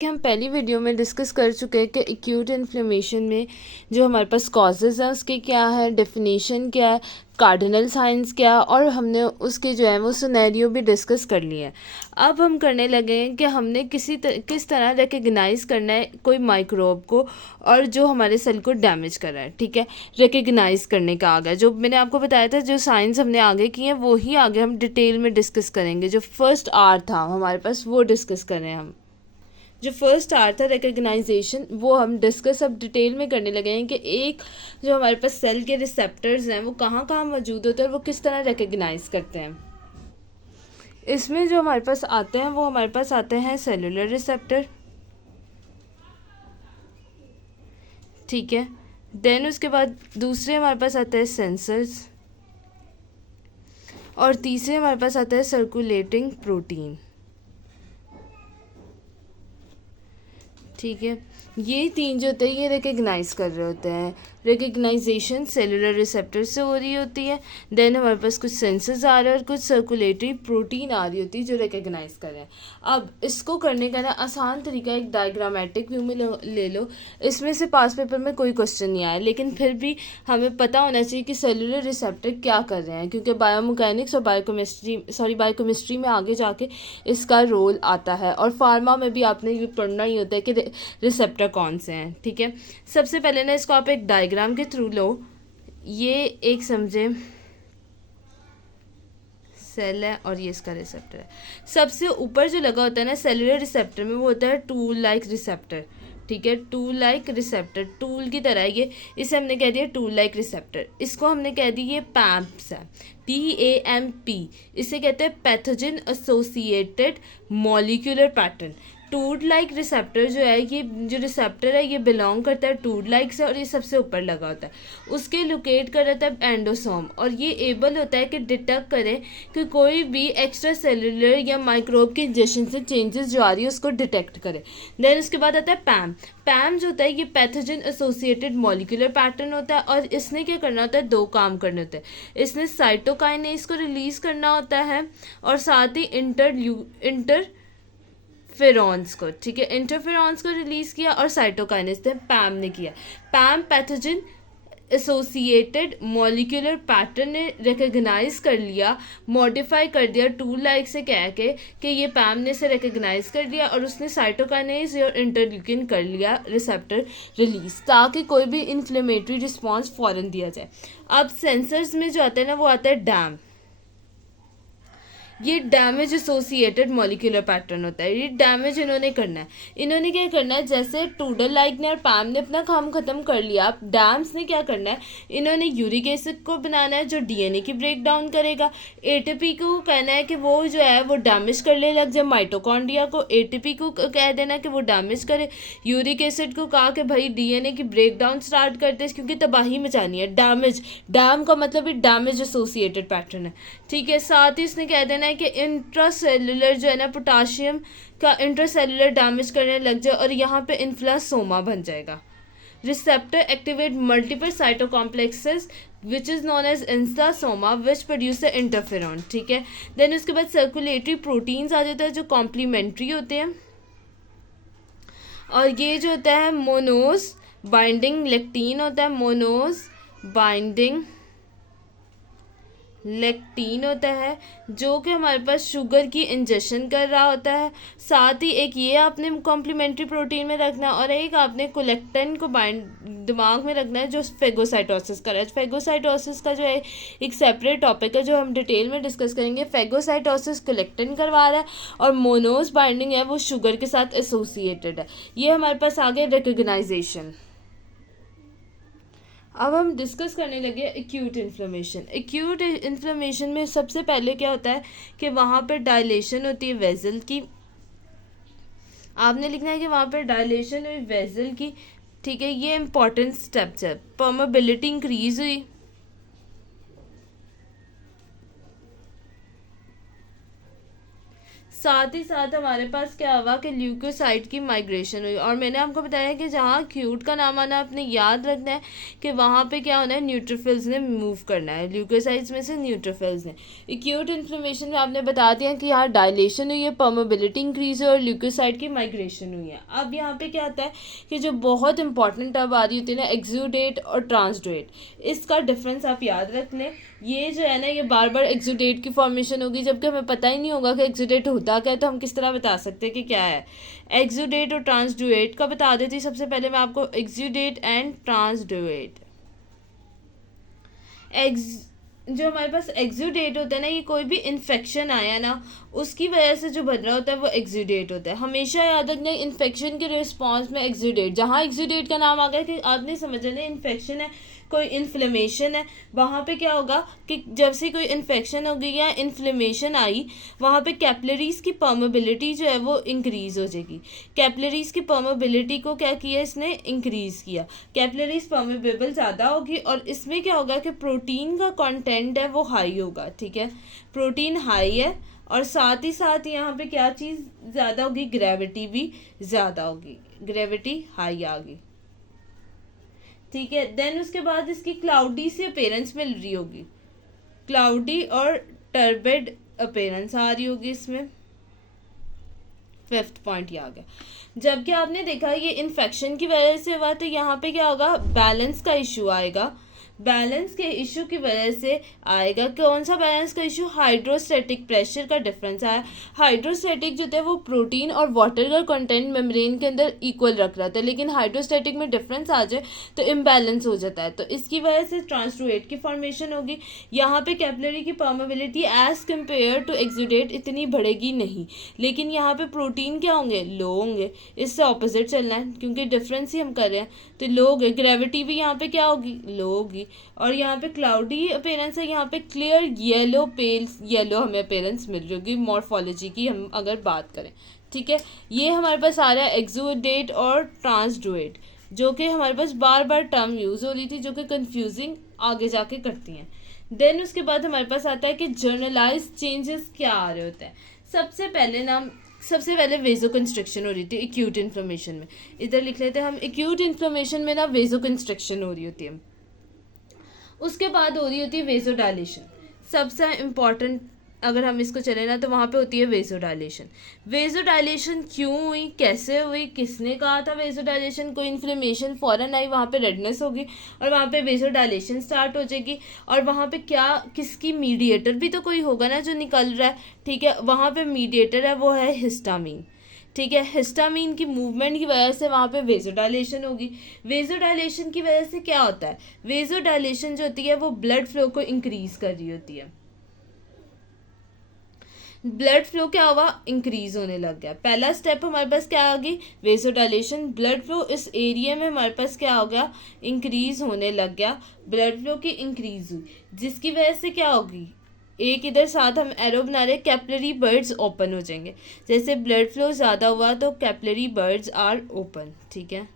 कि हम पहली वीडियो में डिस्कस कर चुके हैं कि एक्यूट इन्फ्लेमेशन में जो हमारे पास कॉजेज़ हैं उसके क्या है, डेफिनेशन क्या है, कार्डिनल साइंस क्या है, और हमने उसके जो है वो सिनेरियो भी डिस्कस कर लिए हैं। अब हम करने लगे हैं कि हमने किस तरह रिकग्नाइज़ करना है कोई माइक्रोब को और जो हमारे सेल को डैमेज कर रहा है। ठीक है, रिकग्नाइज़ करने का आ गया। जो मैंने आपको बताया था, जो साइंस हमने आगे किए हैं वो ही आगे हम डिटेल में डिस्कस करेंगे। जो फर्स्ट आर था हमारे पास वो डिस्कस कर रहे हैं हम। जो फर्स्ट आर था रिकग्नाइजेशन, वो हम डिस्कस अब डिटेल में करने लगे हैं कि एक जो हमारे पास सेल के रिसेप्टर्स हैं वो कहाँ कहाँ मौजूद होते हैं और वो किस तरह रिकग्नाइज करते हैं। इसमें जो हमारे पास आते हैं वो हमारे पास आते हैं सेलुलर रिसेप्टर। ठीक है, देन उसके बाद दूसरे हमारे पास आते हैं सेंसर्स, और तीसरे हमारे पास आता है सर्कुलेटिंग प्रोटीन। ठीक है, ये तीन जो होते हैं ये रिकग्नाइज कर रहे होते हैं। रिकग्नाइजेशन सेलुलर रिसेप्टर से हो रही होती है, देन हमारे पास कुछ सेंसर्स आ रहे हैं और कुछ सर्कुलेटरी प्रोटीन आ रही होती है जो रिकग्नाइज कर रहे हैं। अब इसको करने का ना आसान तरीका एक डायग्रामेटिक व्यू में ले लो। इसमें से पास पेपर में कोई क्वेश्चन नहीं आया, लेकिन फिर भी हमें पता होना चाहिए कि सेलुलर रिसेप्टर क्या कर रहे हैं, क्योंकि बायोमैकेनिक्स और बायोकेमिस्ट्री में आगे जाके इसका रोल आता है, और फार्मा में भी आपने ये पढ़ना ही होता है कि रिसेप्टर कौन से हैं। ठीक है, सबसे पहले ना इसको आप एक डायग्राम के थ्रू लो। ये एक समझे सेल है और ये इसका रिसेप्टर है। सबसे ऊपर जो लगा होता है ना सेलुलर रिसेप्टर में, वो होता है टूल लाइक रिसेप्टर। ठीक है, टूल लाइक रिसेप्टर, टूल की तरह ये, इसे हमने कह दिया टूल लाइक रिसेप्टर। इसको हमने कह दी ये पैम्प्स है, PAMP। इसे कहते हैं pathogen associated molecular pattern. Toll like receptor जो है, ये जो रिसेप्टर है ये बिलोंग करता है टूड लाइक से, और ये सबसे ऊपर लगा होता है। उसके लोकेट कर रहता है एंडोसोम, और ये एबल होता है कि डिटेक्ट करे कि कोई भी एक्स्ट्रा सेलुलर या माइक्रोब के इंजेक्शन से चेंजेस जो आ रही है उसको डिटेक्ट करे। देन उसके बाद आता है पैम। पैम जो होता है ये पैथोजन एसोसिएटेड मॉलिक्यूलर पैटर्न होता है, और इसने क्या करना होता है, दो काम करने होते हैं। इसने साइटोकाइनेज को रिलीज करना होता है, और साथ ही इंटरफेरॉन्स को, ठीक है, इंटरफेरॉन्स को रिलीज किया, और साइटोकाइनेज ने पैम ने किया। पैम पैथोजन एसोसिएटेड मॉलिक्यूलर पैटर्न ने रिकग्नाइज कर लिया, मॉडिफाई कर दिया टूल लाइक से कह के कि ये पैम ने से रिकग्नाइज कर लिया, और उसने साइटोकाइनेज और इंटरल्यूकिन कर लिया रिसेप्टर रिलीज, ताकि कोई भी इन्फ्लेमेटरी रिस्पॉन्स फौरन दिया जाए। अब सेंसर्स में जो आता है ना वो आता है डैम। ये डैमेज एसोसिएटेड मॉलिक्यूलर पैटर्न होता है। ये डैमेज इन्होंने करना है। इन्होंने क्या करना है, जैसे टूडल लाइक ने और पैम ने अपना काम खत्म कर लिया, अब डैम्स ने क्या करना है, इन्होंने यूरिक एसिड को बनाना है जो डीएनए की ब्रेक डाउन करेगा। एटीपी को कहना है कि वो जो है वो डैमेज करने लग जाए माइटोकॉन्ड्रिया को, एटीपी को कह देना कि वो डैमेज करे। यूरिक एसिड को कहा कि भाई डीएनए की ब्रेक डाउन स्टार्ट करते हैं क्योंकि तबाही मचानी है। डैमेज, डैम का मतलब ही डैमेज एसोसिएटेड पैटर्न है। ठीक है, साथ ही इसने कह देना है कि इंट्रासेलुलर जो है ना पोटाशियम का इंट्रासेलुलर डैमेज करने लग जाए, और यहाँ पे इन्फ्लासोमा बन जाएगा। Receptor activate multiple cytocomplexes which is known as inflammasome which produce interferon. ठीक है, देन उसके बाद सर्कुलेटरी प्रोटीन्स आ जाते हैं जो कॉम्प्लीमेंट्री होते हैं, और ये जो होता है मोनोज बाइंडिंग लेक्टीन होता है, मोनोज बाइंडिंग लेक्टीन होता है जो कि हमारे पास शुगर की इंजेक्शन कर रहा होता है। साथ ही एक ये आपने कॉम्प्लीमेंट्री प्रोटीन में रखना, और एक आपने कोलेक्टिन को बाइंड दिमाग में रखना है जो फेगोसाइटोसिस कर रहा है। फेगोसाइटोसिस का जो है एक सेपरेट टॉपिक है जो हम डिटेल में डिस्कस करेंगे। फेगोसाइटोसिस कोलेक्टिन करवा रहा है, और मोनोस बाइंडिंग है वो शुगर के साथ एसोसिएटेड है। ये हमारे पास आ गया रिकग्नाइजेशन। अब हम डिस्कस करने लगे एक्यूट इन्फ्लेमेशन। एक्यूट इन्फ्लेमेशन में सबसे पहले क्या होता है कि वहाँ पर डायलेशन होती है वेजल की। आपने लिखना है कि वहाँ पर डायलेशन हुई वेजल की। ठीक है, ये इंपॉर्टेंट स्टेप्स है। परमेबिलिटी इंक्रीज हुई, साथ ही साथ हमारे पास क्या हुआ कि ल्यूकोसाइट की माइग्रेशन हुई। और मैंने आपको बताया कि जहाँ क्यूट का नाम आना अपने याद रखना है कि वहाँ पे क्या होना है, न्यूट्रोफिल्स ने मूव करना है, ल्यूकोसाइट्स में से न्यूट्रोफिल्स ने। एक्यूट इन्फ्लेमेशन में आपने बता दिया कि यहाँ डायलेशन हुई है, परमेबिलिटी इंक्रीज है और ल्यूकोसाइट की माइग्रेशन हुई है। अब यहाँ पे क्या आता है कि जो बहुत इंपॉर्टेंट अब आ रही होती है ना, एक्सुडेट और ट्रांसडुएट, इसका डिफरेंस आप याद रख लें। ये जो है ना, ये बार बार एक्सुडेट की फॉर्मेशन होगी, जबकि हमें पता ही नहीं होगा कि एक्सुडेट होता क्या है, तो हम किस तरह बता सकते हैं कि क्या है। एक्सुडेट और ट्रांसडुएट का बता देती हूँ। सबसे पहले मैं आपको एक्सुडेट एंड ट्रांसडुएट। जो हमारे पास एक्सुडेट होता है ना, ये कोई भी इन्फेक्शन आया ना, उसकी वजह से जो बन रहा होता है वो एक्सुडेट होता है। हमेशा याद रखना, इन्फेक्शन के रिस्पॉन्स में एक्सुडेट, जहाँ एक्सुडेट का नाम आ गया कि आपने समझ लेना इन्फेक्शन है, कोई इन्फ्लेमेशन है, वहाँ पे क्या होगा कि जब से कोई इन्फेक्शन हो गई या इन्फ्लेमेशन आई, वहाँ पे कैपिलरीज की परमेबिलिटी जो है वो इंक्रीज हो जाएगी। कैपिलरीज की परमेबिलिटी को क्या किया इसने, इंक्रीज किया। कैपिलरीज परमेबल ज़्यादा होगी और इसमें क्या होगा कि प्रोटीन का कंटेंट है वो हाई होगा, ठीक है, प्रोटीन हाई है। और साथ ही साथ यहाँ पे क्या चीज़ ज़्यादा होगी, ग्रेविटी भी ज़्यादा होगी, ग्रेविटी हाई आ गई, ठीक है। देन उसके बाद इसकी क्लाउडी सी अपेयरेंस मिल रही होगी, क्लाउडी और टर्बिड अपेयरेंस आ रही होगी इसमें। फिफ्थ पॉइंट ये आ गया। जबकि आपने देखा ये इन्फेक्शन की वजह से हुआ, तो यहाँ पे क्या होगा, बैलेंस का इशू आएगा। बैलेंस के इशू की वजह से आएगा, कौन सा बैलेंस का इशू, हाइड्रोस्टैटिक प्रेशर का डिफरेंस आया। हाइड्रोस्टैटिक जो था वो प्रोटीन और वाटर का कंटेंट मेम्ब्रेन के अंदर इक्वल रख रहा था, लेकिन हाइड्रोस्टैटिक में डिफरेंस आ जाए तो इम्बैलेंस हो जाता है, तो इसकी वजह से ट्रांसडुएट की फॉर्मेशन होगी। यहाँ पे कैपिलरी की permeability as compared to exudate इतनी बढ़ेगी नहीं, लेकिन यहाँ पे प्रोटीन क्या होंगे, लो होंगे। इससे ऑपोजिट चलना है क्योंकि डिफरेंस ही हम कर रहे हैं, तो लो हो गए। ग्रेविटी भी यहाँ पे क्या होगी, लो होगी। और यहाँ पे क्लाउडी अपेयरेंस है, यहाँ पे क्लियर येलो, पेल येलो हमें अपेयरेंस मिल रही होगी मॉर्फोलॉजी की हम अगर बात करें, ठीक है। ये हमारे पास आ रहा है एक्सुडेट और ट्रांसडुएट, जो कि हमारे पास बार बार टर्म यूज़ हो रही थी, जो कि कंफ्यूजिंग आगे जाके करती हैं। देन उसके बाद हमारे पास आता है कि जर्नलाइज चेंजेस क्या आ रहे होते हैं। सबसे पहले वेजो कंस्ट्रक्शन हो रही थी एक्यूट इन्फ्लेमेशन में, इधर लिख लेते हैं हम, एक्यूट इन्फ्लेमेशन में ना वेजो कंस्ट्रक्शन हो रही होती है। उसके बाद हो रही होती है वेजोडाइलेशन। सबसे इम्पॉर्टेंट अगर हम इसको चले ना, तो वहाँ पे होती है वेजोडाइलेशन। वेजोडाइलेशन क्यों हुई, कैसे हुई, किसने कहा था वेजोडाइलेशन, कोई इन्फ्लेमेशन फ़ौरन आई, वहाँ पे रेडनेस होगी और वहाँ पे वेजोडाइलेशन स्टार्ट हो जाएगी। और वहाँ पे क्या, किसकी मीडिएटर भी तो कोई होगा ना जो निकल रहा है, ठीक है। वहाँ पे मीडिएटर है, वो है हिस्टामीन, ठीक है। हिस्टामीन की मूवमेंट की वजह से वहाँ पे वेजोडाइलेशन होगी। वेजोडाइलेशन की वजह से क्या होता है, वेजोडाइलेशन जो होती है वो ब्लड फ्लो को इंक्रीज कर रही होती है। ब्लड फ्लो क्या हुआ, इंक्रीज होने लग गया। पहला स्टेप हमारे पास क्या आ गई, वेजोडाइलेशन। ब्लड फ्लो इस एरिया में हमारे पास क्या हो गया, इंक्रीज होने लग गया, ब्लड फ्लो की इंक्रीज हुई, जिसकी वजह से क्या होगी, एक इधर साथ हम एरो बना रहे, कैपिलरी बर्ड्स ओपन हो जाएंगे। जैसे ब्लड फ्लो ज़्यादा हुआ तो कैपिलरी बर्ड्स आर ओपन, ठीक है।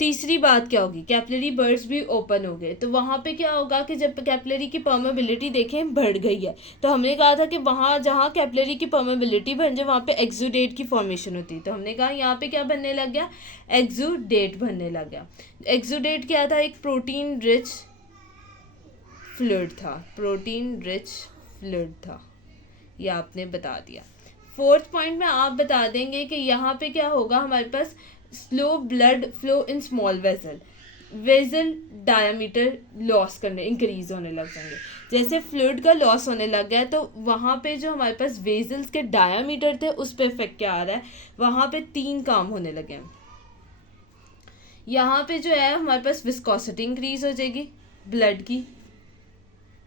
तीसरी बात क्या होगी, कैपिलरी बर्ड्स भी ओपन हो गए, तो वहाँ पे क्या होगा कि जब कैपिलरी की परमेबिलिटी देखें बढ़ गई है, तो हमने कहा था कि वहाँ जहाँ कैपिलरी की परमेबिलिटी बन जाए वहाँ पे एक्सुडेट की फॉर्मेशन होती है, तो हमने कहा यहाँ पे क्या बनने लग गया, एक्सुडेट बनने लग गया। एक्सुडेट क्या था, एक प्रोटीन रिच फ्लूइड था, प्रोटीन रिच फ्लूइड था, ये आपने बता दिया। फोर्थ पॉइंट में आप बता देंगे कि यहाँ पे क्या होगा, हमारे पास slow blood flow in small vessel, vessel diameter loss करने, इंक्रीज होने लग जाएंगे। जैसे फ्लूइड का लॉस होने लग गया तो वहाँ पे जो हमारे पास वेजल्स के डायमीटर थे उस पर इफेक्ट क्या आ रहा है, वहाँ पे 3 काम होने लगे हैं। यहाँ पे जो है हमारे पास विस्कोसिटी इंक्रीज हो जाएगी, ब्लड की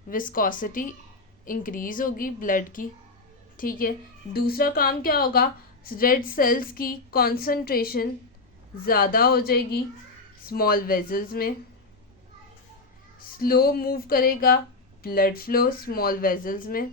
विस्कोसिटी इंक्रीज होगी ब्लड की, ठीक है। दूसरा काम क्या होगा, रेड सेल्स की कॉन्सेंट्रेशन ज़्यादा हो जाएगी स्मॉल वेजल्स में, स्लो मूव करेगा ब्लड फ्लो स्मॉल वेजल्स में,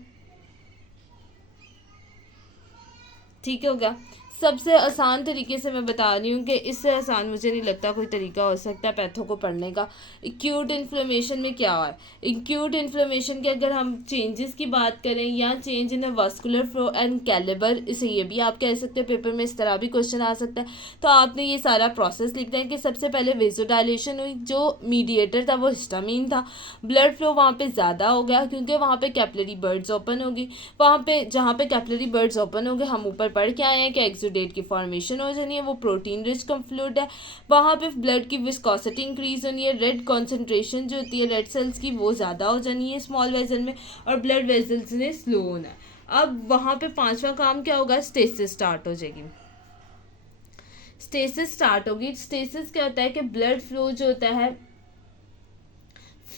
ठीक होगा। सबसे आसान तरीके से मैं बता रही हूँ कि इससे आसान मुझे नहीं लगता कोई तरीका हो सकता है पैथो को पढ़ने का। एक्यूट इन्फ्लेमेशन में क्या है, एक्यूट इन्फ्लेमेशन के अगर हम चेंजेस की बात करें या change in vascular flow and calibre, इसे ये भी आप कह सकते हैं, पेपर में इस तरह भी क्वेश्चन आ सकता है। तो आपने ये सारा प्रोसेस लिखना है कि सबसे पहले वेजोडाइलेशन हुई, जो मीडिएटर था वो हिस्टामीन था, ब्लड फ्लो वहाँ पे ज़्यादा हो गया क्योंकि वहाँ पे कैपिलरी बर्ड्स ओपन होगी। वहाँ पे जहाँ पे कैपिलरी बर्ड्स ओपन हो गए, हम ऊपर पढ़ के आए हैं कि एक्सुडेट की फॉर्मेशन हो जानी है, वो प्रोटीन रिच फ्लूइड है। वहाँ पे ब्लड की विस्कोसिटी इंक्रीज होनी है, रेड कॉन्सेंट्रेशन जो होती है रेड सेल्स की वो ज़्यादा हो जानी है स्मॉल वेजल में, और ब्लड वेजल्स ने स्लो होना है। अब वहाँ पे पांचवा काम क्या होगा, स्टेसिस स्टार्ट हो जाएगी। स्टेसिस स्टार्ट होगी। स्टेसिस क्या होता है कि ब्लड फ्लो जो होता है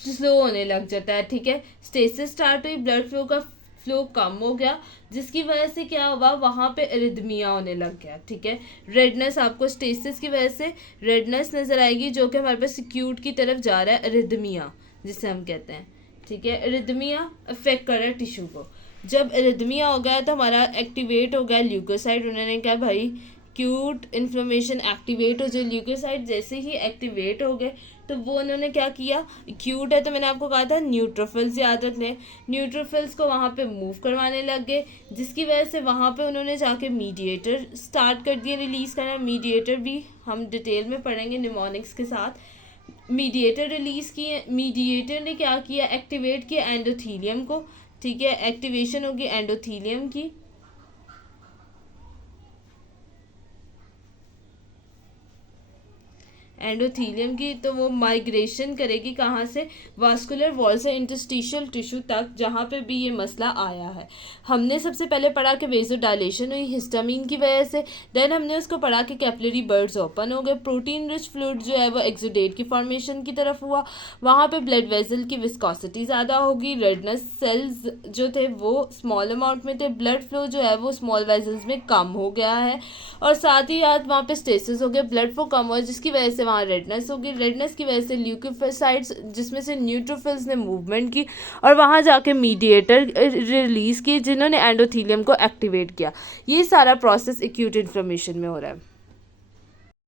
स्लो होने लग जाता है, ठीक है। स्टेसिस स्टार्ट हुई, ब्लड फ्लो कम हो गया, जिसकी वजह से क्या हुआ, वहाँ पे एरिथमिया होने लग गया, ठीक है। रेडनेस, आपको स्टेसिस की वजह से रेडनेस नजर आएगी जो कि हमारे पास एक्यूट की तरफ जा रहा है, एरिथमिया जिसे हम कहते हैं, ठीक है। एरिथमिया अफेक्ट कर रहा है टिश्यू को। जब एरिथमिया हो गया तो हमारा एक्टिवेट हो गया ल्यूकोसाइड। उन्होंने कहा भाई एक्यूट इन्फ्लेमेशन एक्टिवेट हो जाए, ल्यूकोसाइड जैसे ही एक्टिवेट हो गए तो वो उन्होंने क्या किया, एक्यूट है तो मैंने आपको कहा था न्यूट्रोफिल्स याद रखने, न्यूट्रोफिल्स को वहाँ पे मूव करवाने लग गए, जिसकी वजह से वहाँ पे उन्होंने जाके मीडिएटर स्टार्ट कर दिए रिलीज़ करना। मीडिएटर भी हम डिटेल में पढ़ेंगे निमोनिक्स के साथ। मीडिएटर रिलीज़ किए, मीडिएटर ने क्या किया, एक्टिवेट किया एंडोथीलियम को, ठीक है। एक्टिवेशन होगी एंडोथीलियम की, एंडोथीलियम की, तो वो माइग्रेशन करेगी कहाँ से, वास्कुलर वॉल से इंटरस्टिशियल टिश्यू तक, जहाँ पे भी ये मसला आया है। हमने सबसे पहले पढ़ा कि वेजोडाइलेशन हुई हिस्टामीन की वजह से, देन हमने उसको पढ़ा कि कैपिलरी बर्ड्स ओपन हो गए, प्रोटीन रिच फ्लूइड जो है वो एक्सुडेट की फॉर्मेशन की तरफ हुआ, वहाँ पे ब्लड वेसल की विस्कोसिटी ज़्यादा होगी, रेडनेस सेल्स जो थे वो स्मॉल अमाउंट में थे, ब्लड फ्लो जो है वो स्मॉल वेजल्स में कम हो गया है, और साथ ही साथ वहाँ पे स्टेसिस हो गया, ब्लड फ्लो कम हुआ जिसकी वजह से वहाँ रेडनेस होगी, रेडनेस की वजह से ल्यूकोसाइट्स जिसमें से न्यूट्रोफिल्स ने मूवमेंट की और वहाँ जाके मीडिएटर रिलीज़ किए जिन्होंने एंडोथीलियम को एक्टिवेट किया। ये सारा प्रोसेस एक्यूट इन्फ्लेमेशन में हो रहा है।